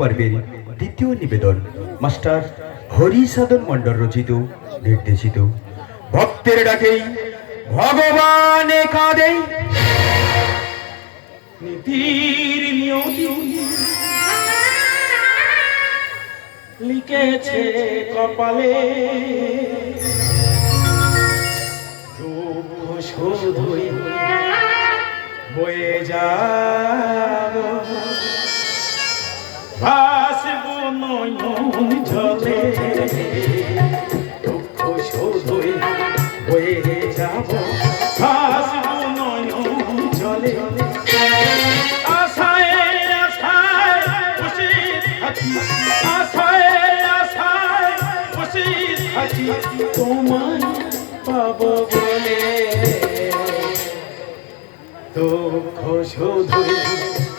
পর্বের দ্বিতীয় নিবেদন মাস্টার হরিসাধন মণ্ডল রচিত নির্দেশিত ভক্তের ডাকেই ভগবান কাঁদে নীতির নিয়তি লিখেছে কপালে দুঃখ শুধুই বয়ে যাব ভাসব নয়ন জলে দুঃখ শুধুই বয়ে যাব ভাসব নয়ন জলে আশায় আশায় বসে থাকি আশায় আশায় বসে থাকি তোমায় পাবো বলে দুঃখ শুধুই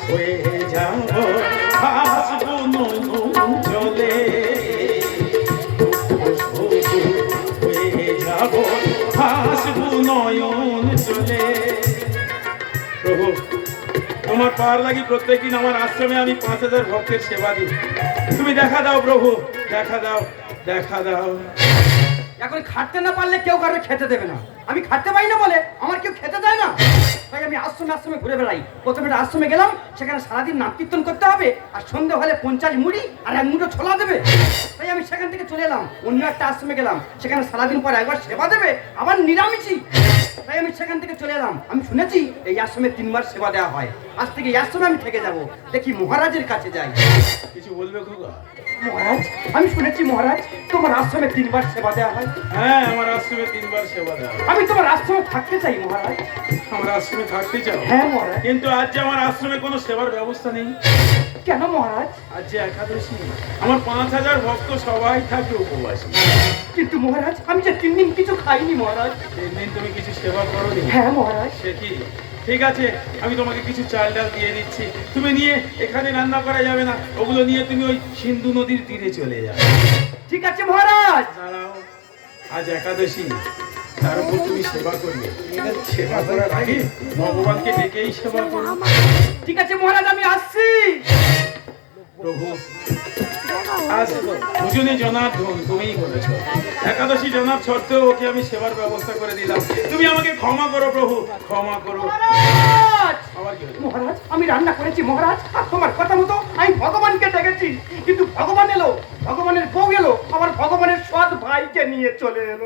হয়ে যাব ভাসব নয়ন জলে দুঃখ শুধু হয়ে যাব ভাসব নয়ন জলে। প্রভু তোমার পার লাগি প্রত্যেকদিন আমার আশ্রমে আমি ৫,০০০ ভক্তের সেবা দিই। তুমি দেখা দাও প্রভু, দেখা দাও, দেখা দাও। এখন খাটতে না পারলে কেউ কারো খেতে দেবে না। আমি খাটতে পারি না বলে আমার কেউ খেতে দেয় না, তাই আমি আশ্রমে আশ্রমে ঘুরে বেড়াই। প্রথমে আশ্রমে গেলাম, সেখানে সারাদিন নাম কীর্তন করতে হবে, আর সন্ধে হলে ৫০ মুড়ি আর ১ মুঠো ছোলা দেবে। তাই আমি সেখান থেকে চলে এলাম, অন্য একটা আশ্রমে গেলাম, সেখানে সারাদিন পর একবার সেবা দেবে, আবার নিরামিষই। তাই আমি সেখান থেকে চলে এলাম। আমি শুনেছি এই আশ্রমে ৩ বার সেবা দেওয়া হয়। আজ থেকে এই আশ্রমে আমি থেকে যাব, দেখি মহারাজের কাছে যাই। কিছু বলবে খোকা? মহারাজ, আমি শুনেছি মহারাজ তোমার আশ্রমে ৩ বার সেবা দেওয়া হয়। হ্যাঁ, আমার আশ্রমে ৩ বার সেবা দেওয়া হয়। আমি তোমার আশ্রমে থাকতে চাই মহারাজ। আমার আশ্রমে থাকতে চাও? হ্যাঁ মহারাজ। কিন্তু আজ যে আমার আশ্রমে কোনো সেবার ব্যবস্থা নেই। কেন মহারাজ? আজ যে একাদশী, আমার ৫,০০০ ভক্ত সবাই থাকে উপবাসী। কিন্তু মহারাজ আমি যে ৩ দিন কিছু খাইনি মহারাজ। ৩ দিন তুমি কিছু সেবা করোনি? হ্যাঁ মহারাজ। সে কি? ঠিক আছে, আমি তোমাকে কিছু চাল ডাল দিয়ে দিচ্ছি, তুমি নিয়ে, এখানে রান্না করা যাবে না, ওগুলো নিয়ে তুমি ওই সিন্ধু নদীর তীরে চলে যাবে। ঠিক আছে মহারাজ। দাঁড়াও, আজ একাদশী, তার উপর তুমি সেবা করবে। সেবা করার আগে ভগবানকে ডেকেই সেবা করো। ঠিক আছে মহারাজ, আমি আসছি। প্রভু, আজ দুজনে জনার্দন তুমিই বলেছ, একাদশী জনার সত্ত্বেও ওকে আমি সেবার ব্যবস্থা করে দিলাম। তুমি আমাকে ক্ষমা করো প্রভু, ক্ষমা করো। মহারাজ, আবার কি হলো? মহারাজ আমি রান্না করেছি মহারাজ, আর তোমার কথা মতো আমি ভগবানকে ডেকেছি, কিন্তু ভগবান এলো, ভগবানের বউ এলো, আবার ভগবানের সৎ ভাইকে নিয়ে চলে এলো।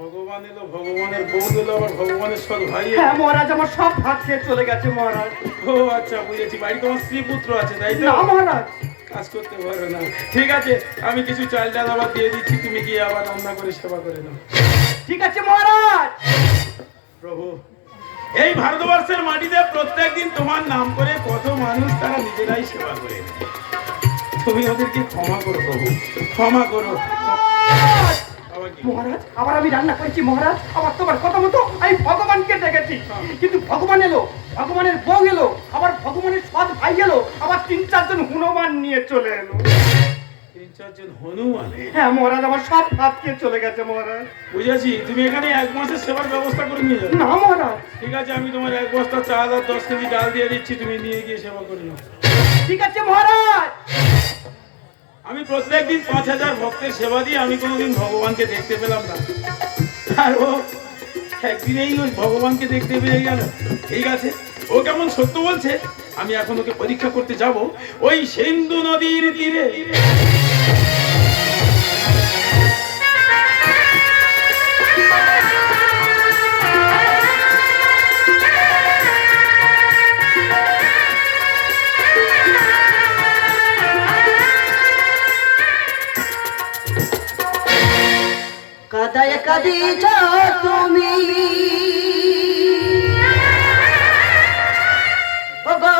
ভগবান এলো, ভগবানের বউ এলো, আবার ভগবানের সৎ ভাই এলো। হ্যাঁ মহারাজ, আমার সব ভাত খেয়ে চলে গেছে মহারাজ। ও আচ্ছা, বুঝেছি, বাড়ি তোমার স্ত্রী পুত্র আছে তাই তো? না মহারাজ। কাজ করতে পারো না। ঠিক আছে, আমি কিছু চাল ডাল আবার দিয়ে দিচ্ছি, তুমি গিয়ে আবার রান্না করে সেবা করে নাও। ঠিক আছে মহারাজ। প্রভু, এই ভারতবর্ষের মাটিতে প্রত্যেকদিন তোমার নাম করে কত মানুষ তারা নিজেরাই সেবা করে নেয়। তুমি ওদেরকে ক্ষমা করো প্রভু, ক্ষমা করো। আবার কি? মহারাজ আবার আমি রান্না করেছি মহারাজ, আবার তোমার কথা মতো আমি ভগবানকে ডেকেছি, কিন্তু ভগবান এলো, ভগবানের বউ এলো, আবার ভগবানের সৎ ভাই এলো, আবার ৩-৪ জন হনুমান নিয়ে চলে এলো। ৩-৪ জন হনুমান? হ্যাঁ মহারাজ, আমার সব ভাত খেয়ে চলে গেছে মহারাজ। বুঝেছি, তুমি এখানে ১ মাসের সেবার ব্যবস্থা করে নিয়ে যাবে। না মহারাজ। ঠিক আছে, আমি তোমার ১ বস্তা চাল আর ১০ কেজি ডাল দিয়ে দিচ্ছি, তুমি নিয়ে গিয়ে সেবা করে নাও। ঠিক আছে মহারাজ। আমি প্রত্যেকদিন ৫,০০০ ভক্তের সেবা দিয়ে আমি কোনোদিন ভগবানকে দেখতে পেলাম না, আর ও একদিনেই ওই ভগবানকে দেখতে পেয়ে গেল। ঠিক আছে, ও কেমন সত্য বলছে, আমি এখন ওকে পরীক্ষা করতে যাব ওই সিন্ধু নদীর তীরে। কাদায় কাঁদিছ তুমি ওগো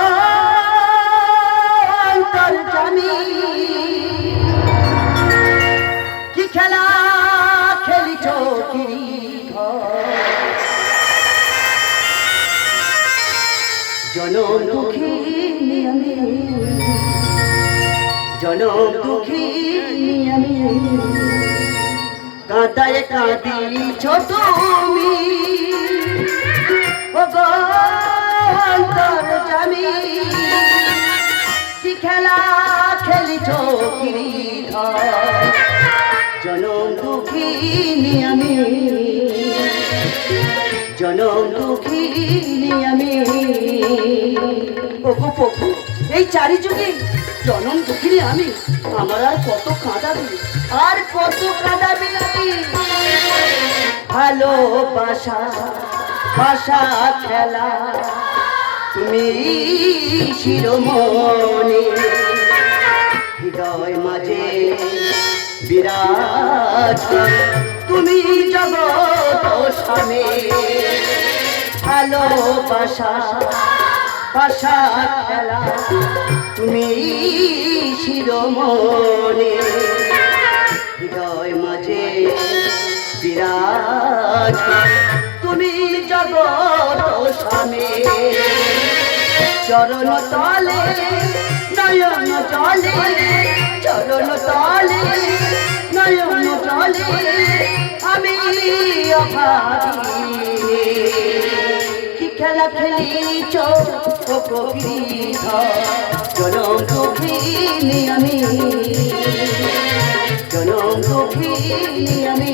অন্তর্যামী, কি খেলা খেলিছ জনম দুঃখী আমি, জনম দুঃখী আমি, কাদায় কাঁদিছ তুমি ওগো অন্তর্যামী, কি খেলা খেলিছ গিরিধর জনম দুঃখিনী আমি জনম দুঃখিনী আমি প্রভু প্রভু এই চারিযুগে জনম দুঃখিনী আমি আমার আর কত কাঁদাবি আর কত কাঁদাবি আমি ভালোবাসা ভাষা খেলা তুমি শিরোমণি হৃদয় মাঝে বিরাজ তুমি জগৎ স্বামী ভালোবাসা ভাষা খেলা তুমি শিরোমণি হৃদয় মাঝে বিরাজ তুমি জগৎ স্বামী চরণ তলে নয়ন জলে চরণ তলে নয়ন জলে আমি অভাগী কি খেলা খেলিছ ও গিরিধর জনম দুঃখিনী আমি জনম দুঃখিনী আমি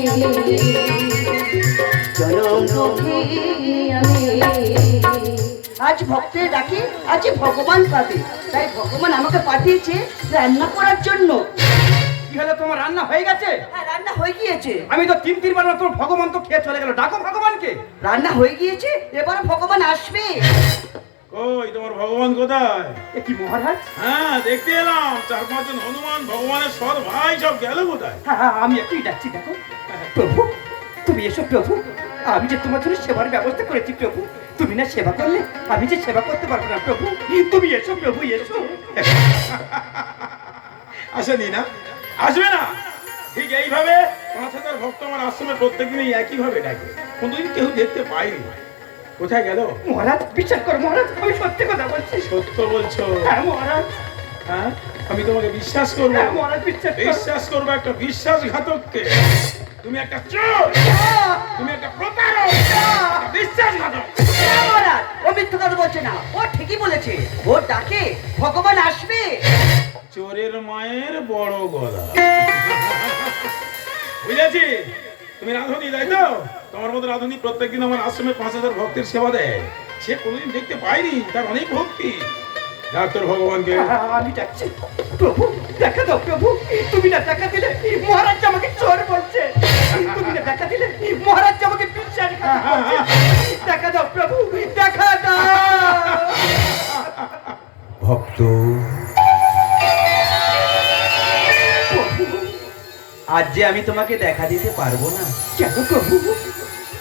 জনম দুঃখিনী আমি আজ ভক্তের ডাকে আজ ভগবান পাবে তাই ভগবান আমাকে পাঠিয়েছে রান্না করার জন্য কি হলো, তোমার রান্না হয়ে গেছে? হ্যাঁ রান্না হয়ে গিয়েছে আমি তো তিনবার তোমার ভগবান তো খেয়ে চলে গেল, ডাকো ভগবানকে। রান্না হয়ে গিয়েছে এবার ভগবান আসবে কই তোমার ভগবান কোথায়? এ কি মহারাজ? হ্যাঁ দেখতে এলাম 4-5 জন হনুমান ভগবানের সৎ ভাই সব গেল কোথায়? হ্যাঁ হ্যাঁ, আমি একটু ডাকছি, দেখো। প্রভু তুমি এসো প্রভু, আমি যে তোমার জন্য সেবার ব্যবস্থা করেছি প্রভু, তুমি না সেবা করলে আমি যে সেবা করতে পারবো না প্রভু, তুমি এসো প্রভু এসো। আসেনি না, আসবে না, ঠিক এইভাবে 5,000 ভক্ত আমার আশ্রমে প্রত্যেকদিনই একইভাবে ডাকে, কোনদিন কেউ দেখতে পাইনি। কোথায় গেল? মহারাজ বিশ্বাস করো মহারাজ, আমি সত্যি কথা বলছি। সত্য বলছো? হ্যাঁ মহারাজ। হ্যাঁ আমি তোমাকে বিশ্বাস করবো? হ্যাঁ মহারাজ বিশ্বাস করো। বিশ্বাস করবো একটা বিশ্বাসঘাতককে? তুমি একটা চোর, তুমি একটা প্রতারক, একটা বিশ্বাসঘাতক। মহারাজ ও মিথ্যা কথা বলছে না, ও ঠিকই বলেছে, ও ডাকে ভগবান আসবে। চোরের মায়ের বড় গলা, বুঝেছি? তুমি রাধুনি তাই তো? তোমার মতো রাধুনি প্রত্যেকদিন আমার আশ্রমে 5,000 ভক্তের সেবা দেয়, সে কোনোদিন দেখতে পাইনি, তার অনেক ভক্তি। ডাক্তার ভগবানকে। আমি যাচ্ছি প্রভু, দেখা দাও প্রভু, তুমি না দেখা দিলে মহারাজ আমাকে চোর বলছে, তুমি না দেখা দিলে মহারাজ আমাকে বিশ্বাসঘাতক বলছে, দেখা দাও প্রভু দেখা দাও। ভক্ত, আজ যে আমি তোমাকে দেখা দিতে পারবো না। কেন প্রভু?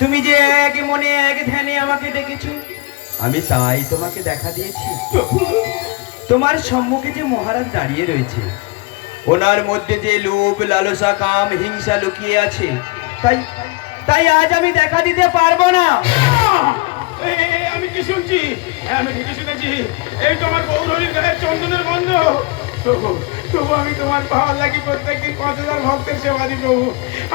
তুমি যে এক মনে এক ধ্যানে আমাকে ডেকেছো, আমি তাই তোমাকে দেখা দিয়েছি। প্রভু তোমার সম্মুখে যে মহারাজ দাঁড়িয়ে রয়েছে, ওনার মধ্যে যে লোভ লালসা কাম হিংসা লুকিয়ে আছে, তাই তাই আজ আমি দেখা দিতে পারবো না। আমি কি শুনছি? হ্যাঁ আমি ঠিকই শুনেছি, এই তোমার গৌরহরির গায়ে চন্দনের গন্ধ। প্রভু তবু আমি তোমার পাওয়ার লাগি প্রত্যেকদিন 5,000 ভক্তের সেবা দিই প্রভু,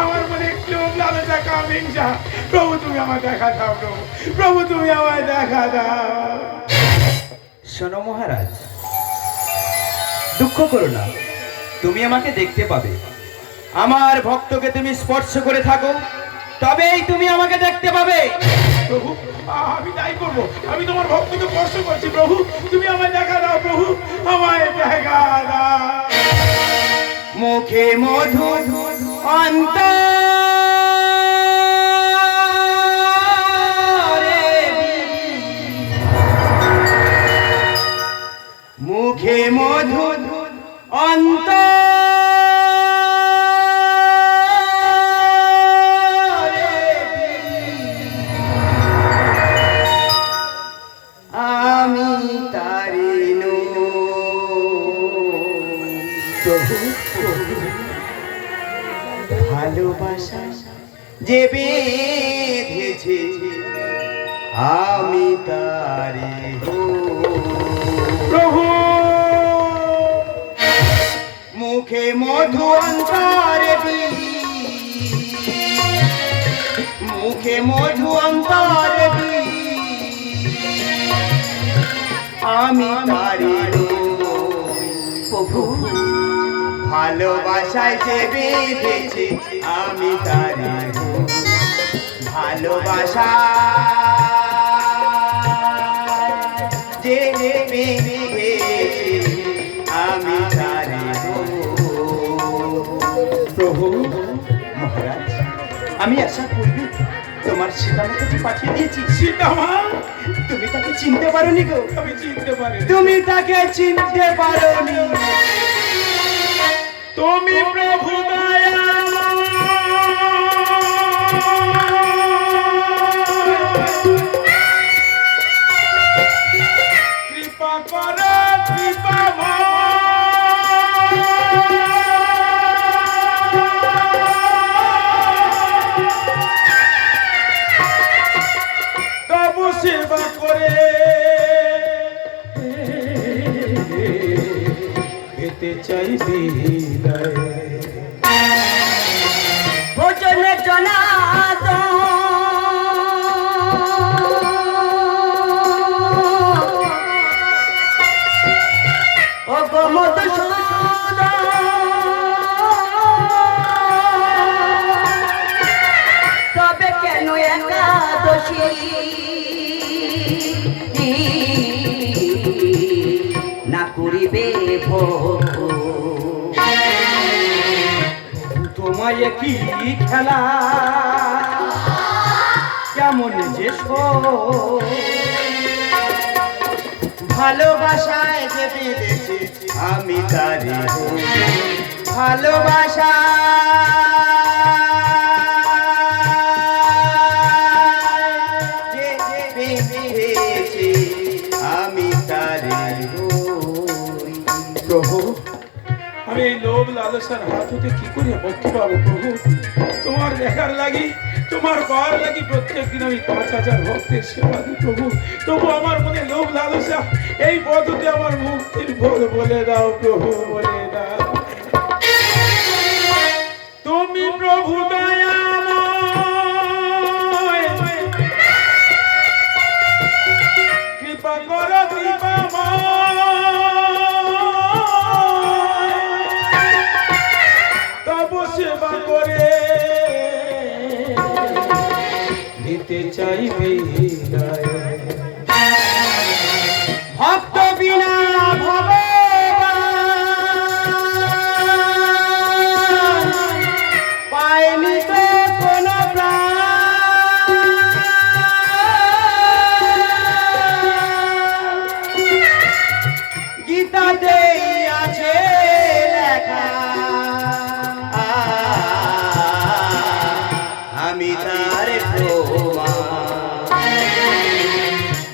আমার মনে লোভ লালসা কাম হিংসা, প্রভু তুমি আমায় দেখা দাও, প্রভু প্রভু তুমি আমায় দেখা দাও। শোনো মহারাজ, দুঃখ করো না, তুমি আমাকে দেখতে পাবে। আমার ভক্তকে তুমি স্পর্শ করে থাকো, তবেই তুমি আমাকে দেখতে পাবে। প্রভু আমি তাই করবো, আমি তোমার ভক্তকে স্পর্শ করছি, প্রভু তুমি আমায় দেখা দাও, প্রভু আমায় দেখা দাও। মুখে মধু অন্তরে মুখে মধু অন্তরে আমি তারিনু। ভালোবাসা যে বেঁধেছে আমি তারে প্রভু মুখে মধু অন্তরে মুখে মধু অন্তরে আমি তারে প্রভু ভালোবাসায় যে বেঁধেছি আমি তারে ভালোবাসা যে বেঁধেছি আমি তারে প্রভু মহারাজ আমি আশা করবি তোমার সীতামাতাকে পাঠিয়ে দিয়েছি। সীতামা, তুমি তাকে চিনতে পারোনি গো। আমি চিনতে পারিনি। তুমি তাকে চিনতে পারোনি। তুমি প্রভু কৃপা করো কৃপা তবু সেবা করে পেতে চাই বিদায়। ভোজনে জনাদ ও গো মধুসূদন তবে কেন একাদশী না করিবে ভোগ তোমায় কি খেলা কেমন যে ভালোবাসায় যে বেঁধেছি আমি তারে ভালোবাসা যে বেঁধেছি আমি তারে প্রভু, আমি এই লোভ লালসার হাত হতে কি করে মুক্তি পাবো প্রভু? তোমার দেখার লাগি, তোমার পাওয়ার লাগি প্রত্যেকদিন আমি 5,000 ভক্তের সেবা দিই প্রভু। তবু আমার মনে লোভ লালসা, এই পদ্ধতি আমার মুক্তির ভোর বলে দাও প্রভু, বলে দাও। তুমি প্রভু দয়াময়, কৃপা করো কৃপাময়, তবু সেবা করে নিতে চাই বিদায়। ভক্ত বিনা ভগবান পায়নি তো কোনো প্রাণ। গীতাতেই আছে লেখা আমি তারে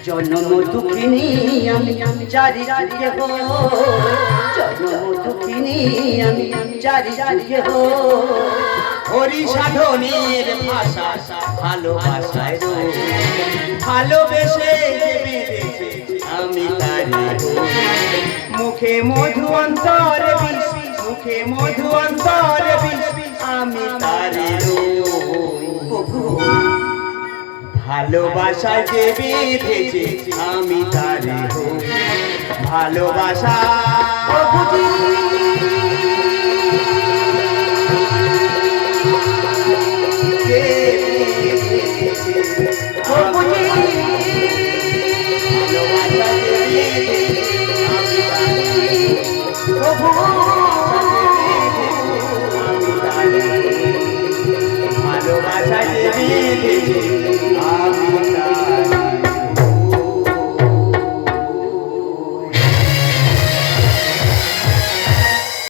জন্ম দুঃখিনী আমি চারি চারিয়ে হো জন্ম দুঃখিনী আমি চারি চারিয়ে হো হরি সাধনের ভাষা ভালোবাসায় ভালোবেসে যে বেঁধেছি আমি তারে মুখে মধু অন্তরে বিষ মুখে মধু অন্তরে বিষ আমি তারে ভালোবাসা যে বেঁধেছি আমি তারে ভালোবাসা ভালোবাসা যে বেঁধেছি